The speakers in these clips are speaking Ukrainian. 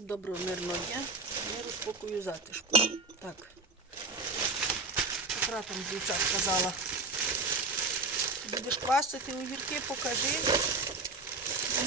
Доброго мирного дня. Я розпакую затишку. Так. Якраз там дівчат казала. Будеш квасити огірки, покажи.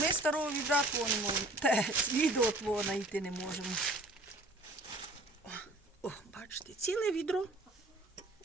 Ми старого відра не. Те, відео твого знайти не можемо. О, о, бачите, ціле відро.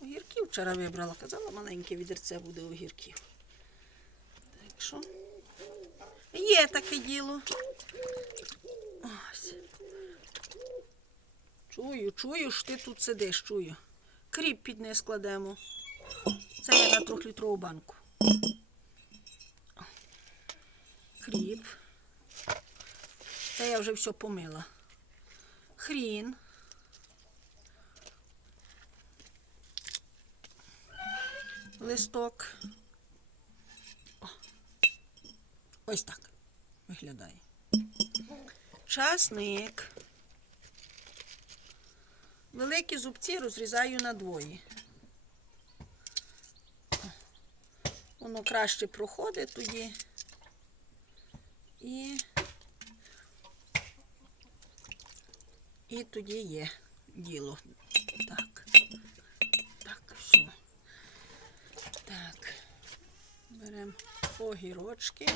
Огірків вчора вибрала. Казала, маленьке відерце буде огірків. Так що. Є таке діло. Ось. Чую, чую, що ти тут сидиш, чую. Кріп під не складемо. Це я на трьохлітрову банку. Кріп. Це я вже все помила. Хрін. Листок. О. Ось так виглядає. Часник. Великі зубці розрізаю на двоє. Воно краще проходить тоді. І, і тоді є діло. Так. Так, все. Так. Беремо огірочки.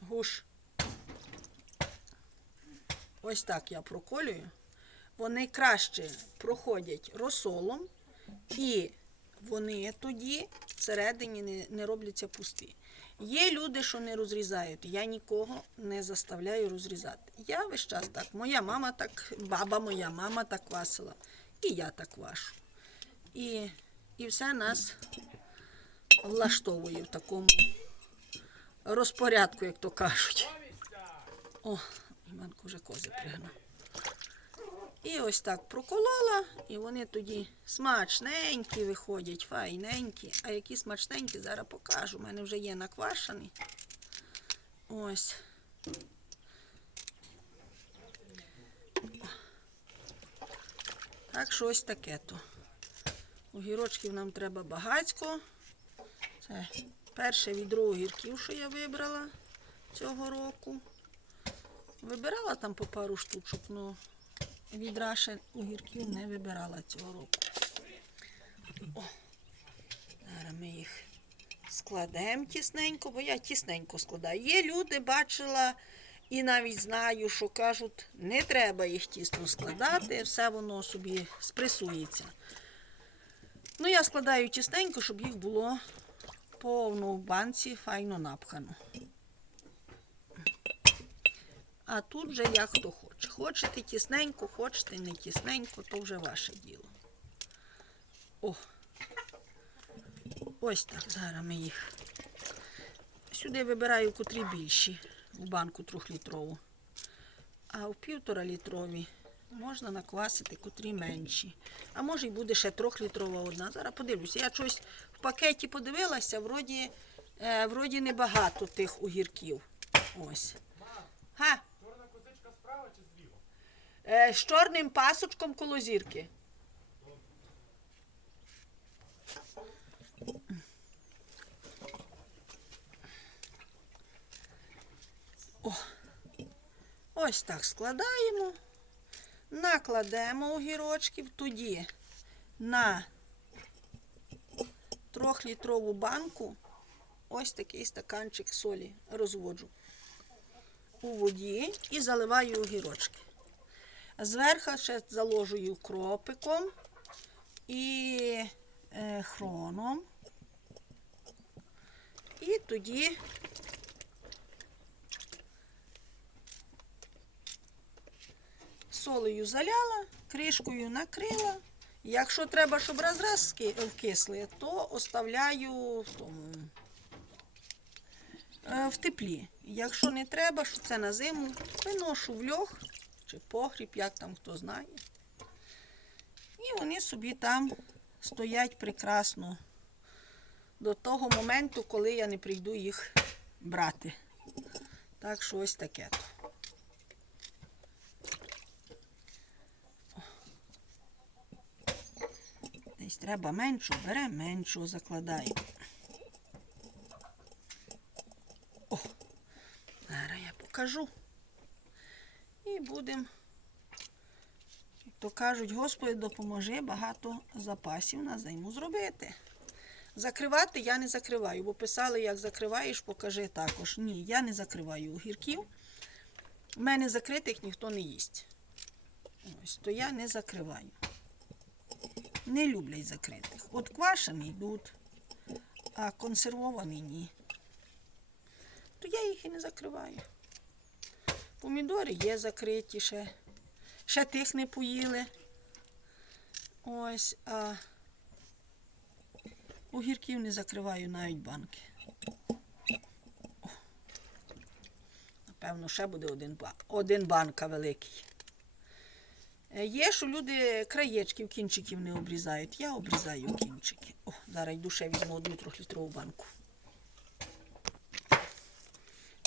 Гуш. Ось так я проколюю. Вони краще проходять розсолом, і вони тоді всередині не, не робляться пусті. Є люди, що не розрізають. Я нікого не заставляю розрізати. Я весь час так. Моя мама так, баба моя мама так квасила. І я так квашу. І, і все нас влаштовує в такому розпорядку, як то кажуть. О, Іванко вже кози пригнав. І ось так проколола, і вони тоді смачненькі виходять, файненькі. А які смачненькі, зараз покажу. У мене вже є наквашений. Ось. Так що ось таке то. Огірочків нам треба багацько. Це перше відро огірків, що я вибрала цього року. Вибирала там по пару штучок, але відра ще огірків не вибирала цього року. О, зараз ми їх складемо тісненько, бо я тісненько складаю. Є люди, бачила і навіть знаю, що кажуть, не треба їх тісно складати, все воно собі спресується. Ну, я складаю тісненько, щоб їх було повно в банці, файно напхано. А тут вже як хто хоче. Хочете тісненько, хочете не тісненько, то вже ваше діло. О. Ось так. Зараз ми їх. Сюди вибираю котрі більші у банку трьохлітрову. А в півтора літрові можна наквасити котрі менші. А може й буде ще трьохлітрова одна. Зараз подивлюся. Я щось в пакеті подивилася, вроді, е, вроді небагато тих огірків. Ось. Га. Справа чи зліва? Е, з чорним пасочком коло зірки. О, ось так складаємо, накладемо огірочків, тоді на трьохлітрову банку ось такий стаканчик солі розводжу у воді і заливаю огірочки. Зверху ще заложую кропиком і е, хроном. І тоді солею заляла, кришкою накрила. Якщо треба, щоб розраз вкисли, то оставляю в тому е, в теплі. Якщо не треба, що це на зиму, виношу в льох чи погріб, як там хто знає. І вони собі там стоять прекрасно до того моменту, коли я не прийду їх брати. Так що ось таке. Десь треба меншу, бере меншу, закладаю. О, зараз я покажу. І будемо, то кажуть, Господи, допоможи багато запасів на зиму зробити. Закривати я не закриваю, бо писали, як закриваєш, покажи також. Ні, я не закриваю огірків. У мене закритих ніхто не їсть. Ось, то я не закриваю. Не люблять закритих. От квашені йдуть, а консервовані ні. То я їх і не закриваю. Помідори є закриті ще. Ще тих не поїли. Ось, а огірків не закриваю навіть банки. О. Напевно, ще буде один, один банка великий. Е, Є, що люди краєчків, кінчиків не обрізають. Я обрізаю кінчики. О, зараз йду ще візьму одну трьохлітрову банку.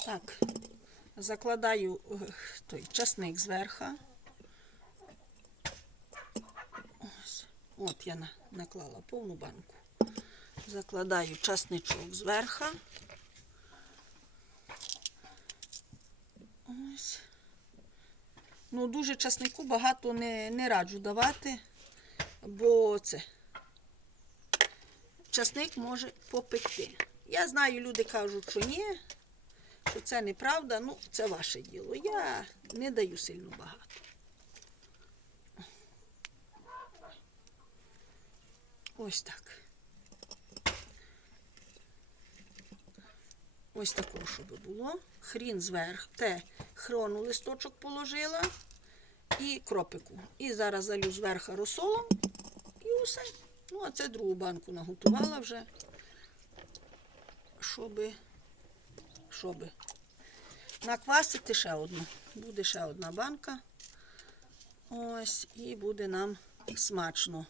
Так, закладаю е, той часник зверху. Ось. От я наклала повну банку. Закладаю часничок зверху. Ось. Ну, дуже часнику багато не, не раджу давати, бо це часник може попекти. Я знаю, люди кажуть, що ні, що це неправда, ну, це ваше діло. Я не даю сильно багато. Ось так. Ось такого, щоб було. Хрін зверх, те хрону листочок положила і кропику. І зараз залю зверху розсолом і усе. Ну, а це другу банку наготувала вже, щоби, щоби наквасити ще одну. Буде ще одна банка. Ось, і буде нам смачно.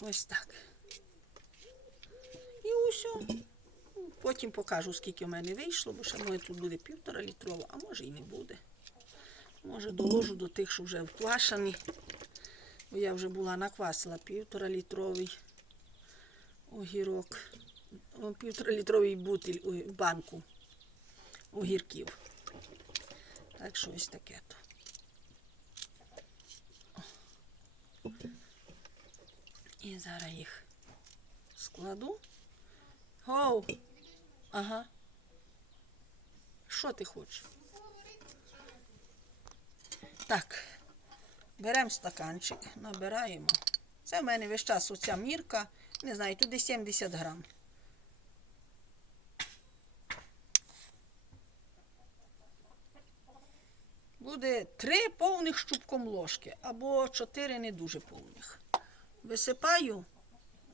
Ось так. І усе. Потім покажу, скільки в мене вийшло, бо ще моє тут буде півтора літрова, а може і не буде. Може доложу до тих, що вже вквашені. Я вже була наквасила півтора літровий огірок. О, Півтора бутиль ой, банку огірків. Так що ось таке то. І зараз їх складу. Гоу. Ага. Що ти хочеш? Так. Беремо стаканчик, набираємо. Це в мене весь час оця мірка. Не знаю, туди 70 грам. Буде три повних щупком ложки або чотири не дуже повних. Висипаю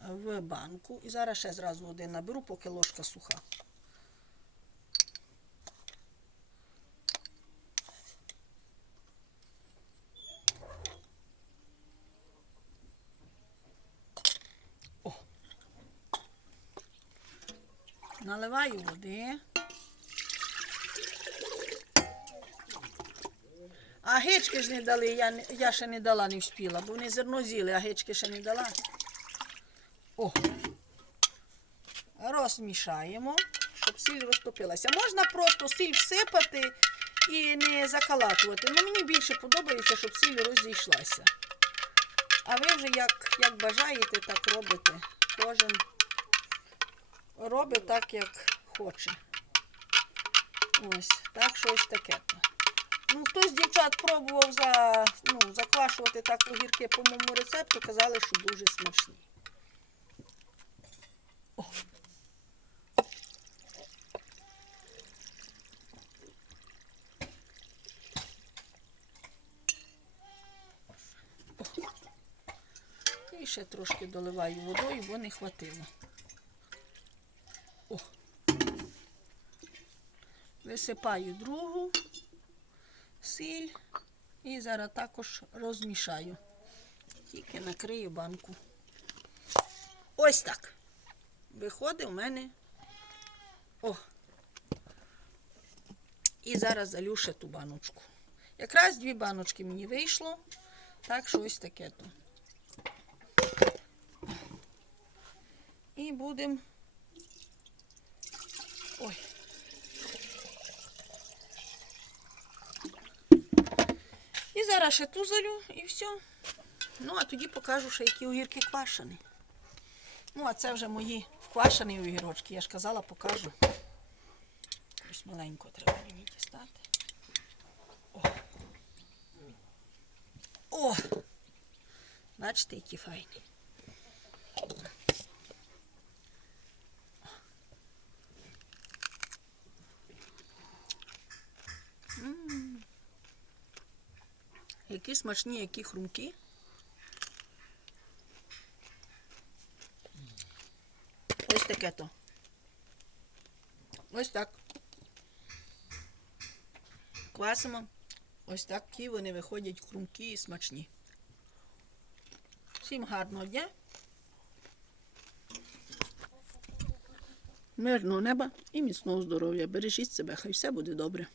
в банку і зараз ще зразу один наберу, поки ложка суха. Наливаю води. А гички ж не дали, я, я ще не дала, не вспіла, бо вони зерно з'їли, а гички ще не дала. О. Розмішаємо, щоб сіль розтопилася. Можна просто сіль всипати і не закалатувати. Ну, мені більше подобається, щоб сіль розійшлася. А ви вже як, як бажаєте, так робите. Кожен робить так, як хоче. Ось, так що ось таке. Ну, хтось дівчат пробував за, ну, заквашувати так огірки по моєму рецепту, казали, що дуже смачні. О. І ще трошки доливаю водою, бо не хватило. Висипаю другу сіль і зараз також розмішаю. Тільки накрию банку. Ось так. Виходить у мене. О. І зараз залю ще ту баночку. Якраз дві баночки мені вийшло. Так що ось таке то. І будемо Ой. І зараз ще ту залю і все. Ну, а тоді покажу, ще які огірки квашені. Ну, а це вже мої квашені огірочки. Я ж казала, покажу. Ось маленько треба мені дістати. О! О! Бачите, які файні. Які смачні, які хрумкі. Ось таке то. Ось так. Квасимо. Ось такі вони виходять хрумкі і смачні. Всім гарного дня. Мирного неба і міцного здоров'я. Бережіть себе, хай все буде добре.